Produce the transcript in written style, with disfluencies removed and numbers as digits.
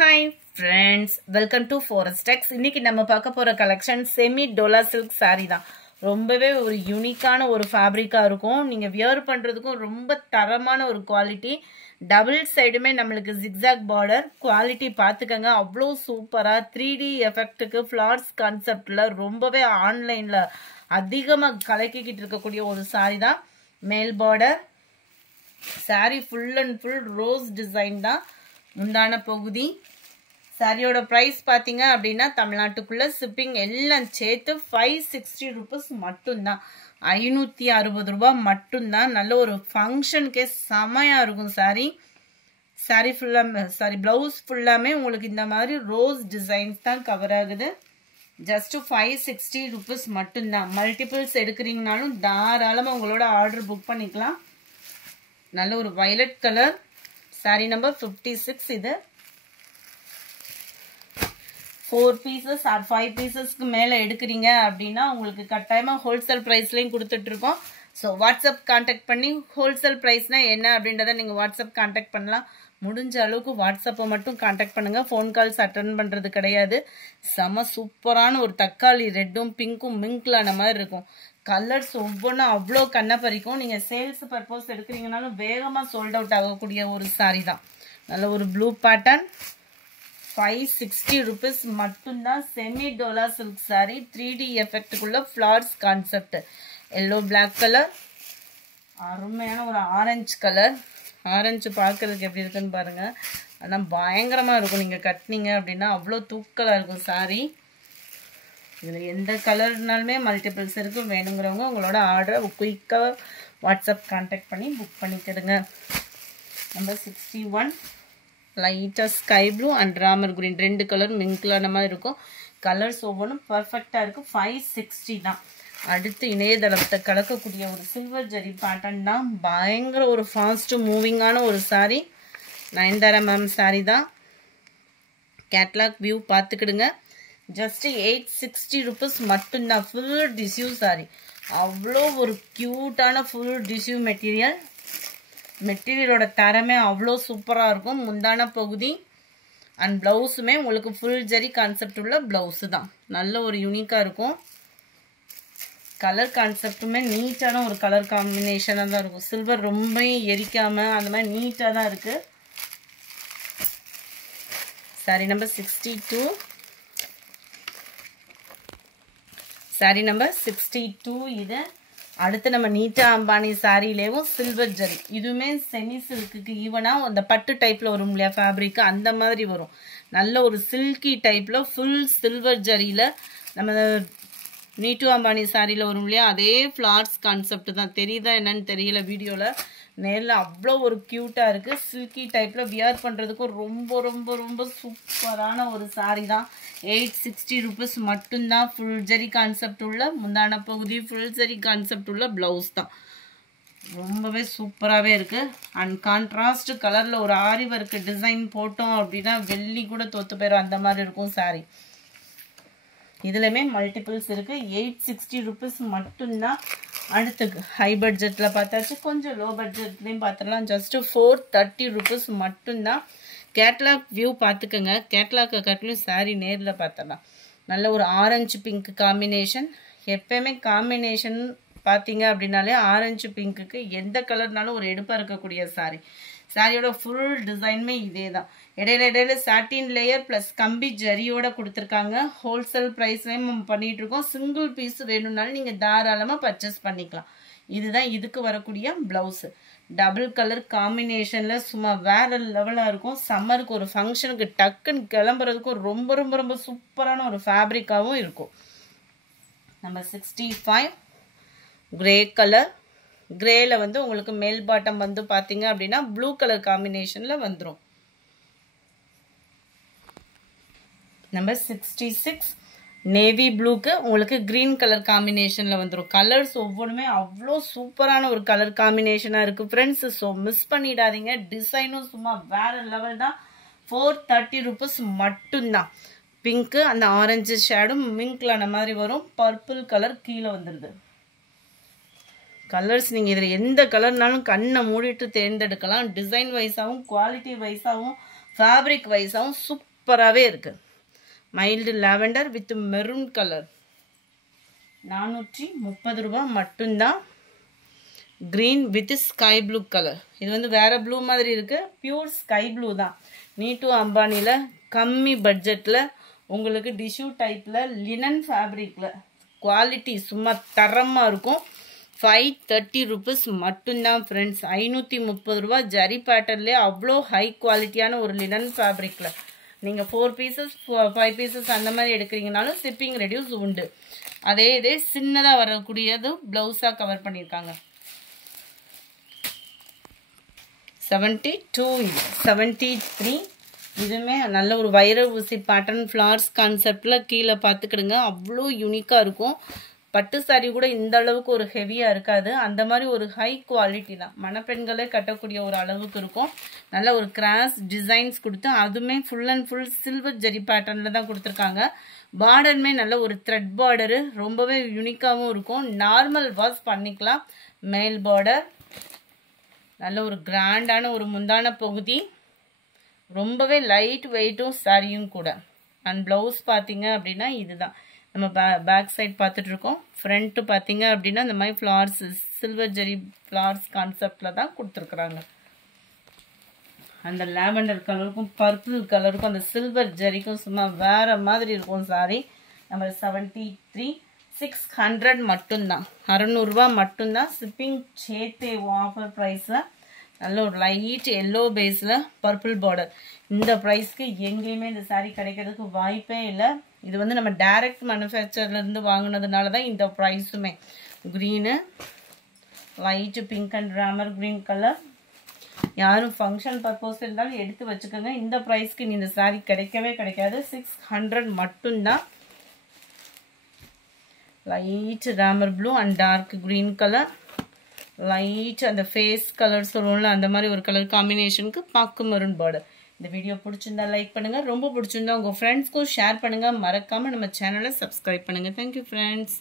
Hi friends, welcome to Forex. இன்னைக்கு நம்ம பார்க்க போற collection semi dola silk saree தான். ரொம்பவே ஒரு யூனிக்கான ஒரு ஃபேப்ரிக்கா இருக்கும். நீங்க வியர் பண்றதுக்கும் ரொம்ப தரமான ஒரு குவாலிட்டி. டபுள் சைடுமே நம்மளுக்கு zigzag border. குவாலிட்டி பாத்துக்கங்க. அவ்வளோ சூப்பரா 3D எஃபெக்ட்டுக்கு ஃபிளார்ஸ் கான்செப்ட்ல ரொம்பவே ஆன்லைன்ல அதிகமா கலக்கிக்கிட்டு இருக்கக்கூடிய ஒரு saree தான். மேல் border. saree full and full rose design தான். முந்தான பகுதி சாரியோட பிரைஸ் பாத்தீங்க அப்படின்னா தமிழ்நாட்டுக்குள்ள ஷிப்பிங் எல்லாம் சேர்த்து 560 ரூபீஸ் மட்டும்தான். 560 ரூபாய் மட்டும்தான். நல்ல ஒரு ஃபங்க்ஷனுக்கே செமையா இருக்கும் சாரி ஃபுல்லா சாரி பிளவுஸ் ஃபுல்லாமே உங்களுக்கு இந்த மாதிரி ரோஸ் டிசைன்ஸ் தான் கவர் ஆகுது. ஜஸ்ட் 560 ரூபீஸ் மட்டும்தான். மல்டிபிள்ஸ் எடுக்கிறீங்கனாலும் தாராளமா உங்களோட ஆர்டர் புக் பண்ணிக்கலாம். நல்ல ஒரு வயலட் கலர் saree number 56 இது 4 pieces or 5 piecesக்கு மேல எடுக்கிறீங்க அப்படின்னா உங்களுக்கு கட்டாயமா ஹோல்சேல் பிரைஸ்லயும் கொடுத்துட்டு இருக்கோம். ஸோ வாட்ஸ்அப் கான்டாக்ட் பண்ணி ஹோல்சேல் பிரைஸ்னா என்ன அப்படின்றத நீங்க வாட்ஸ்அப் கான்டாக்ட் பண்ணலாம். முடிஞ்ச அளவுக்கு வாட்ஸ்அப்பை மட்டும் கான்டாக்ட் பண்ணுங்க. ஃபோன் கால்ஸ் அட்டன் பண்றது கிடையாது. செம சூப்பரான ஒரு தக்காளி ரெட்டும் பிங்க்கும் மிங்க்லான மாதிரி இருக்கும். கலர்ஸ் ஒவ்வொன்றும் அவ்வளோ கண்ணை பறிக்கும். நீங்கள் சேல்ஸ் பர்பஸ் எடுக்கிறீங்கனாலும் வேகமாக சோல்ட் அவுட் ஆகக்கூடிய ஒரு சாரீ தான். நல்ல ஒரு ப்ளூ பேட்டர்ன் 560 ரூபீஸ் மட்டும்தான். Semi dola silk sari 3D எஃபெக்டுக்குள்ள flowers concept. Yellow black colour, அருமையான ஒரு ஆரஞ்சு கலர். ஆரஞ்சு பார்க்கறதுக்கு எப்படி இருக்குன்னு பாருங்க. ஆனால் பயங்கரமாக இருக்கும். நீங்கள் கட்டினீங்க அப்படின்னா அவ்வளோ தூக்கலாக இருக்கும் சாரீ. இதில் எந்த கலர்னாலுமே மல்டிபிள்ஸ் இருக்குது. வேணுங்கிறவங்க உங்களோட ஆர்டரை குயிக்காக வாட்ஸ்அப் கான்டாக்ட் பண்ணி புக் பண்ணிக்கிடுங்க. நம்பர் 61 லைட்டாக sky blue and Ramar green ரெண்டு கலர் மிங்க்லான மாதிரி இருக்கும். கலர்ஸ் ஒவ்வொன்றும் பர்ஃபெக்டாக இருக்குது. 560 தான். அடுத்து இணையதளத்தை கலக்கக்கூடிய ஒரு சில்வர் ஜரி பேட்டர்ன் தான். பயங்கர ஒரு ஃபாஸ்ட் மூவிங்கான ஒரு சாரீ. நயன்தாரா மேம் சாரீ தான். கேட்லாக் வியூ பார்த்துக்கிடுங்க. ஜஸ்ட் 860 ரூபீஸ் மட்டும்தான். Full tissue sorry. அவ்வளோ ஒரு க்யூட்டான ஃபுல் டிஷ்யூ மெட்டீரியல். மெட்டீரியலோட தரமே அவ்வளோ சூப்பராக இருக்கும். முந்தான பகுதி அண்ட் ப்ளவுஸுமே உங்களுக்கு ஃபுல் ஜரி கான்செப்ட் உள்ள ப்ளவுஸு தான். நல்ல ஒரு யூனிக்காக இருக்கும். கலர் கான்செப்டுமே நீட்டான ஒரு கலர் காம்பினேஷனாக தான் இருக்கும். சில்வர் ரொம்ப எரிக்காமல் அந்த மாதிரி நீட்டாக தான் இருக்குது. சாரி நம்பர் 62 சாரி நம்பர் 62 இது. அடுத்து நம்ம நீட்டா அம்பானி சாரிலேயும் சில்வர் ஜரி. இதுவுமே செமி சில்க்குக்கு ஈவனாக அந்த பட்டு டைப்பில் வரும் இல்லையா ஃபேப்ரிக்கு, அந்த மாதிரி வரும். நல்ல ஒரு சில்கி டைப்பில் ஃபுல் சில்வர் ஜரியில் நம்ம நீட்டு அம்பானி சாரியில் வரும் இல்லையா, அதே ஃப்ளார்ஸ் கான்செப்ட் தான். தெரியுதா என்னன்னு தெரியல வீடியோவில். நேரில் அவ்வளோ ஒரு க்யூட்டாக இருக்குது. சில்கி டைப்பில் வியர் பண்ணுறதுக்கும் ரொம்ப ரொம்ப ரொம்ப சூப்பரான ஒரு சாரீ தான். 860 ரூபீஸ் மட்டும்தான். ஃபுல் ஜரி கான்செப்ட் உள்ள முந்தான பகுதி, ஃபுல் ஜரி கான்செப்ட் உள்ள ப்ளவுஸ் தான். ரொம்பவே சூப்பராகவே இருக்குது. அண்ட் கான்ட்ராஸ்ட் கலரில் ஒரு ஆரி ஒர்க் டிசைன் போட்டோம் அப்படின்னா வெள்ளி கூட தோற்று போயிடும், அந்த மாதிரி இருக்கும் சாரீ. இதுலையுமே மல்டிபிள்ஸ் இருக்குது. 860 ரூபீஸ் மட்டும்தான். அடுத்து ஹை பட்ஜெட்டில் பார்த்தாச்சு, கொஞ்சம் லோ பட்ஜெட்லேயும் பார்த்துடலாம். ஜஸ்ட்டு 430 ரூபீஸ் மட்டும்தான். கேட்லாக் வியூ பார்த்துக்கோங்க. கேட்லாக்கை கட்டிலும் சாரீ நேரில் பார்த்துடலாம். நல்ல ஒரு ஆரஞ்சு பிங்க் காம்பினேஷன். எப்பயுமே காம்பினேஷன் பார்த்தீங்க அப்படின்னாலே ஆரஞ்சு பிங்க்குக்கு எந்த கலர்னாலும் ஒரு எடுப்பாக இருக்கக்கூடிய சாரீ. சாரியோட ஃபுல் டிசைனுமே இதே தான். இடையில சாட்டின் லேயர் ப்ளஸ் கம்பி ஜரியோட கொடுத்துருக்காங்க. ஹோல்சேல் ப்ரைஸ்லேயும் பண்ணிட்டு இருக்கோம். சிங்கிள் பீஸ் வேணும்னாலும் நீங்கள் தாராளமாக பர்ச்சேஸ் பண்ணிக்கலாம். இதுதான் இதுக்கு வரக்கூடிய ப்ளவுஸு. டபுள் கலர் காம்பினேஷனில் சும்மா வேற லெவலாக இருக்கும். சம்மருக்கு ஒரு ஃபங்க்ஷனுக்கு டக்குன்னு கிளம்புறதுக்கும் ரொம்ப ரொம்ப ரொம்ப சூப்பரான ஒரு ஃபேப்ரிக்காகவும் இருக்கும். Number 65 grey colour. கிரேல வந்து உங்களுக்கு மேல் பாட்டம் வந்து பார்த்தீங்க அப்படின்னா ப்ளூ கலர் காம்பினேஷனில் வந்துடும். நம்பர் 66 நேவி ப்ளூக்கு உங்களுக்கு கிரீன் கலர் காம்பினேஷனில் வந்துடும். கலர்ஸ் ஒவ்வொன்றுமே அவ்வளோ சூப்பரான ஒரு கலர் காம்பினேஷனாக இருக்குது ஃப்ரெண்ட்ஸ். ஸோ மிஸ் பண்ணிடாதீங்க. டிசைனும் சும்மா வேற லெவல் தான். 430 ரூபீஸ் மட்டும்தான். பிங்க்கு அந்த ஆரஞ்சு ஷேடும் மிங்க்லான மாதிரி வரும். பர்பிள் கலர் கீழே வந்துடுது. கலர்ஸ் நீங்கள் இதில் எந்த கலர்னாலும் கண்ணை மூடிட்டு தேர்ந்தெடுக்கலாம். டிசைன் வைஸாகவும் குவாலிட்டி வைஸாகவும் ஃபேப்ரிக் வைஸாகவும் சூப்பராகவே இருக்குது. Mild lavender with maroon colour 430 ரூபா மட்டும்தான். Green with sky blue colour. இது வந்து வேறு ப்ளூ மாதிரி இருக்குது, பியூர் ஸ்கை ப்ளூ தான். நீட்டு அம்பானியில் கம்மி பட்ஜெட்டில் உங்களுக்கு டிஷ்யூ டைப்பில் லினன் ஃபேப்ரிக்கில் குவாலிட்டி சும்மா தரமாக இருக்கும். 530 rupees மட்டும்தான் ஃப்ரெண்ட்ஸ். 530 ரூபா ஜரி பேட்டர்ன்லேயே அவ்வளோ ஹை குவாலிட்டியான ஒரு லினன் ஃபேப்ரிக்கில் நீங்கள் 4 pieces 5 pieces அந்த மாதிரி எடுக்கிறீங்கனாலும் ஷிப்பிங் ரெடியூஸ் உண்டு. அதே இதே சின்னதாக வரக்கூடியது ப்ளவுஸாக கவர் பண்ணியிருக்காங்க. 72 73 இதுவுமே நல்ல ஒரு வைர ஊசி பேட்டர்ன் ஃப்ளார்ஸ் கான்செப்டில் கீழே பார்த்துக்கிடுங்க. அவ்வளோ யூனிக்காக இருக்கும். பட்டு சாரி கூட இந்த அளவுக்கு ஒரு ஹெவியாக இருக்காது. அந்த மாதிரி ஒரு ஹை குவாலிட்டி தான். மணப்பெண்களே கட்டக்கூடிய ஒரு அளவுக்கு இருக்கும். நல்ல ஒரு கிராஸ் டிசைன்ஸ் கொடுத்து அதுவுமே ஃபுல் அண்ட் ஃபுல் சில்வர் ஜெரி பேட்டர்னில் தான் கொடுத்துருக்காங்க. பார்டருமே நல்ல ஒரு த்ரெட் பார்டரு, ரொம்பவே யூனிக்காகவும் இருக்கும். நார்மல் வாஷ் பண்ணிக்கலாம். மேல் பார்டர் நல்ல ஒரு கிராண்டான ஒரு முந்தான பகுதி, ரொம்பவே லைட் வெயிட்டும் சாரியும் கூட. அண்ட் ப்ளவுஸ் பார்த்தீங்க அப்படின்னா இதுதான் நம்ம பேக் சைட் பார்த்துட்டு இருக்கோம். ஃப்ரண்ட்டு பார்த்தீங்க அப்படின்னா இந்த மாதிரி ஃப்ளார்ஸ் சில்வர் ஜெரி ஃப்ளார்ஸ் கான்செப்டில் தான் கொடுத்துருக்குறாங்க. அந்த லாவெண்டர் கலருக்கும் பர்பிள் கலருக்கும் அந்த சில்வர் ஜெரிக்கும் சும்மா வேறு மாதிரி இருக்கும் சாரி. நம்பர் 73 600 மட்டும்தான். 600 ரூபா மட்டும்தான். ஷிப்பிங் சேர்த்து ஆஃபர் ப்ரைஸில் நல்ல ஒரு லைட் எல்லோ பேஸில் பர்பிள் பார்டர். இந்த ப்ரைஸ்க்கு எங்கேயுமே இந்த சாரீ கிடைக்கிறதுக்கு வாய்ப்பே இல்லை. இது வந்து நம்ம டைரக்ட் மேனுஃபேக்சர்லேருந்து வாங்கினதுனால தான் இந்த ப்ரைஸுமே. Green light pink and Ramar green colour. யாரும் ஃபங்க்ஷன் பர்பஸ் இருந்தாலும் எடுத்து வச்சுக்கோங்க. இந்த ப்ரைஸ்க்கு இந்த சாரீ கிடைக்கவே கிடைக்காது. 600 மட்டும்தான். Light Ramar blue and dark green colour. Light அந்த ஃபேஸ் கலர் சொல்லுவோம்ல அந்த மாதிரி ஒரு கலர் காம்பினேஷனுக்கு பாக்கு மரூன் பார்டர். இந்த வீடியோ பிடிச்சிருந்தா லைக் பண்ணுங்கள். ரொம்ப பிடிச்சிருந்தா உங்கள் ஃப்ரெண்ட்ஸ்க்கும் ஷேர் பண்ணுங்கள். மறக்காமல் நம்ம சேனலை சப்ஸ்கிரைப் பண்ணுங்கள். Thank you friends.